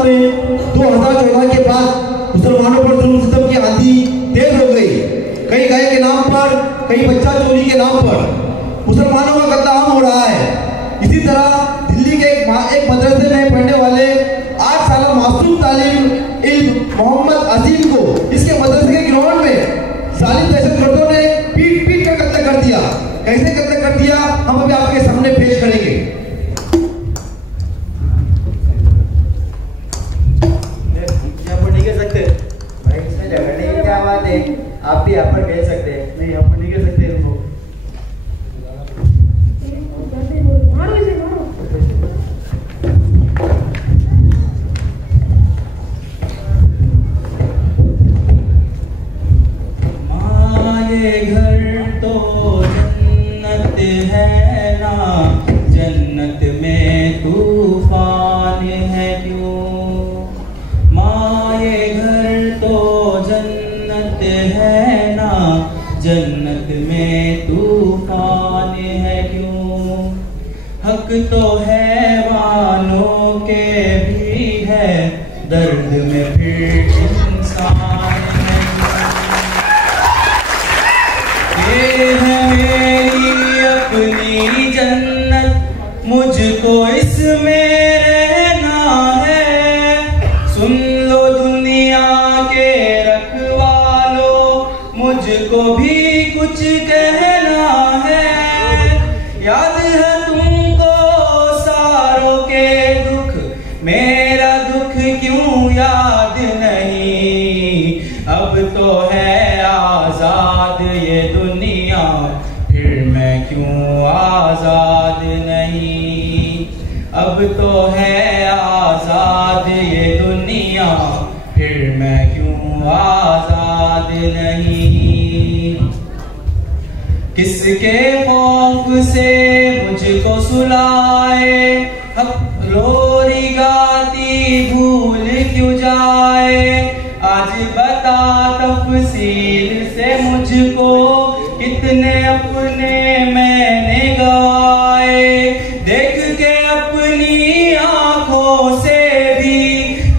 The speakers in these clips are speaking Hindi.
पाकिस्तान में 2014 के बाद मुसलमानों पर जुल्म सितम की आंधी तेज हो गई। कहीं गाय के नाम पर, कहीं बच्चा चोरी के नाम पर मुसलमानों का कत्लेआम हो रहा है। इसी तरह दिल्ली के एक मदरसे में पढ़ने वाले 8 साल मासूम तालिब इल्म मोहम्मद अजीम को इसके मदरसे के ग्राउंड में जालिम दहशतगर्दों ने पीट पीट कर कत्ल कर दिया। कैसे कत्ल कर दिया हम अभी आपके सामने पेश करेंगे। आप भी यहाँ पर खेल सकते हैं। नहीं, आप नहीं खेल सकते उनको। माये घर तो जन्नत है ना, जन्नत में तूफान है क्यों। माये घर तो जन्नत है ना, जन्नत में तूफान है क्यों। हक तो हैवानों के भी है, दर्द में फिर इंसान है क्यों। ये है मेरी अपनी जन्नत, मुझको इसमें रहना है। सुन लो दुनिया के मुझको भी कुछ कहना है। याद है तुमको सारों के दुख, मेरा दुख क्यों याद नहीं। अब तो है आजाद ये दुनिया, फिर मैं क्यों आजाद नहीं। अब तो है आजाद ये दुनिया, फिर मैं क्यों आजाद नहीं। किसके खौफ से मुझको सुलाए, हक लोरी गाती भूल क्यों जाए। आज बता तफसील से मुझको, कितने अपने मैंने गवाए। देख के अपनी आंखों से भी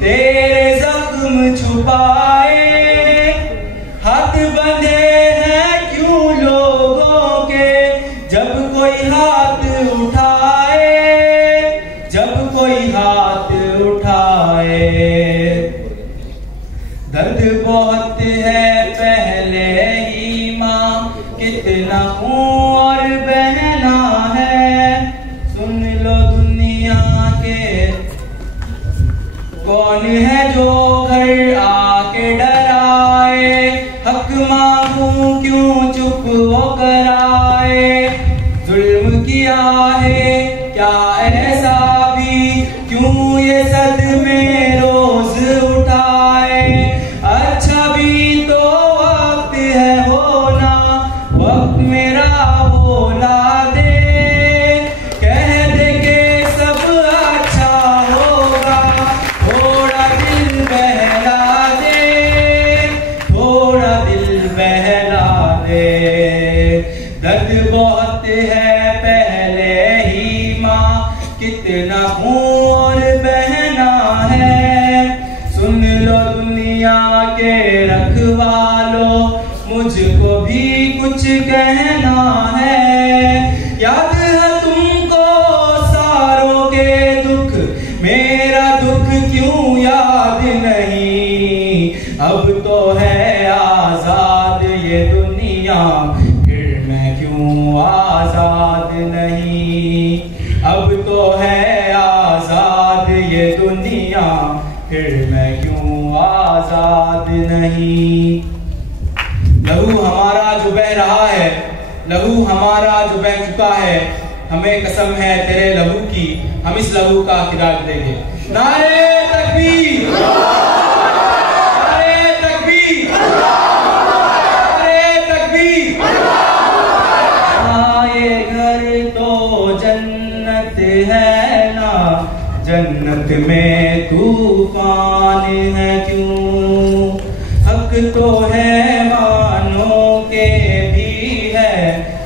तेरे जख्म छुपाए। हाथ बंधे हैं क्यों लोगों के, जब कोई हाथ उठाए, जब कोई हाथ उठाए। दर्द बहुत है पहले ही माँ, कितना खून और बहना है। सुन लो दुनिया के, कौन है जो घर आके डराए। हक मांगू क्यों चुप वो कराए। जुल्म किया है क्या ऐसा भी, क्यों ये सदमे रोज उठाए। अच्छा भी तो वक्त है होना, वक्त मेरा बोला दे। कह दे के सब अच्छा होगा, थोड़ा दिल बहला दे, थोड़ा दिल बहला दे। दर्द बहुत है पहले ही माँ, कितना खून बहना है। सुन लो दुनिया के रखवालो, मुझको भी कुछ कहना है। याद है तुमको सारों के दुख, मेरा दुख क्यों याद नहीं। अब तो है आजाद ये दुनिया, फिर मैं क्यों आजाद नहीं। अब तो है आजाद ये दुनिया, फिर मैं क्यों आजाद नहीं। लहू हमारा जो बह रहा है, लहू हमारा जो बह चुका है, हमें कसम है तेरे लहू की, हम इस लहू का खिराज देंगे। नारे तकबीर, नारे तकबीर, नारे तकबीर। ये घर तो जन्नत है ना, जन्नत में तूफान है क्यों। हक तो है मानों के भी है,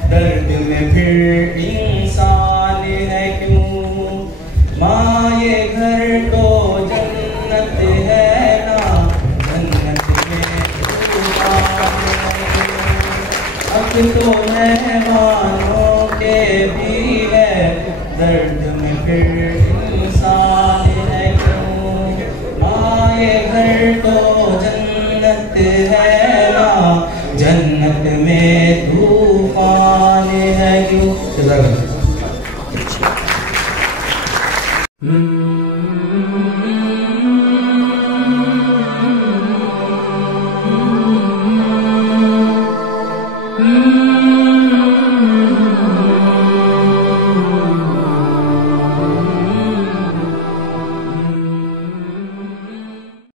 दर्द में फिर इंसान है क्यों। माँ ये घर तो जन्नत तो मेहमानों के भी है, दर्द में फिर